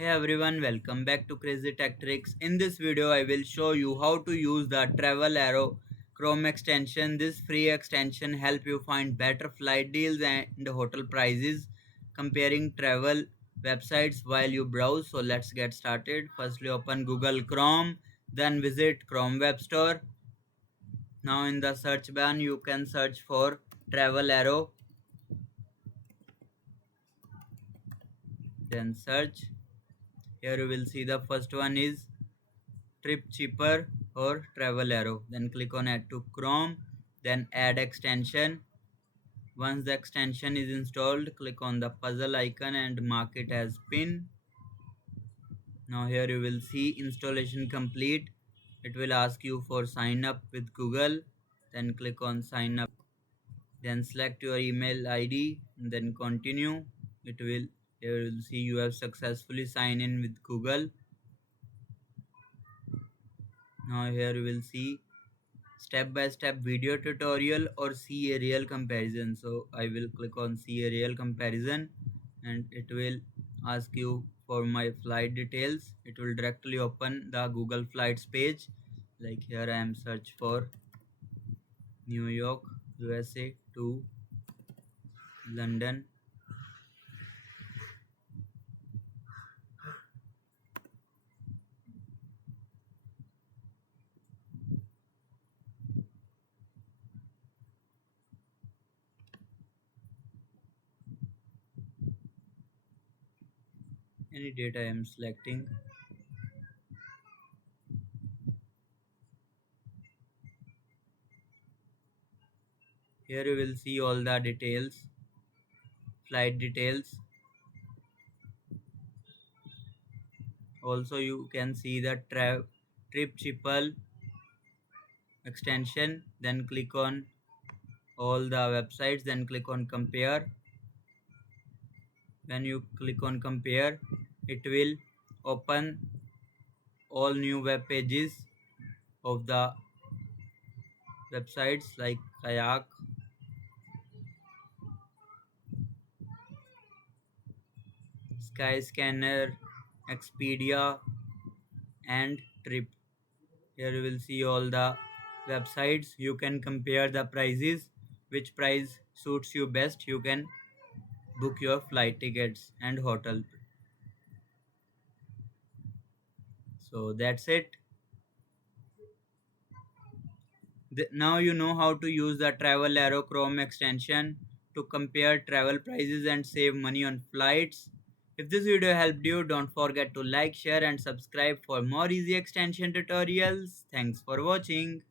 Hey everyone, welcome back to Crazy Tech Tricks. In this video, I will show you how to use the Travel Arrow Chrome extension. This free extension help you find better flight deals and hotel prices comparing travel websites while you browse. So let's get started. Firstly, open Google Chrome, then visit Chrome Web Store. Now in the search bar, you can search for Travel Arrow, then search. Here you will see the first one is Trip Cheaper or Travel Arrow. Then click on Add to Chrome, then Add Extension. Once the extension is installed, click on the puzzle icon and mark it as pin. Now here you will see installation complete. It will ask you for sign up with Google. Then click on sign up. Then select your email ID. Then continue. It will you will see you have successfully signed in with Google. Now here you will see step by step video tutorial or see a real comparison. So I will click on see a real comparison and it will ask you for my flight details. It will directly open the Google Flights page. Like here I am search for New York, USA to London. Any date I am selecting. Here you will see all the details, flight details. Also you can see the trip cheaper extension. Then click on all the websites, then click on compare. When you click on compare, it will open all new web pages of the websites like Kayak, Skyscanner, Expedia and Trip. Here you will see all the websites. You can compare the prices, which price suits you best. You can book your flight tickets and hotel. So that's it. Now you know how to use the Travel Arrow Chrome extension to compare travel prices and save money on flights. If this video helped you, don't forget to like, share and subscribe for more easy extension tutorials. Thanks for watching.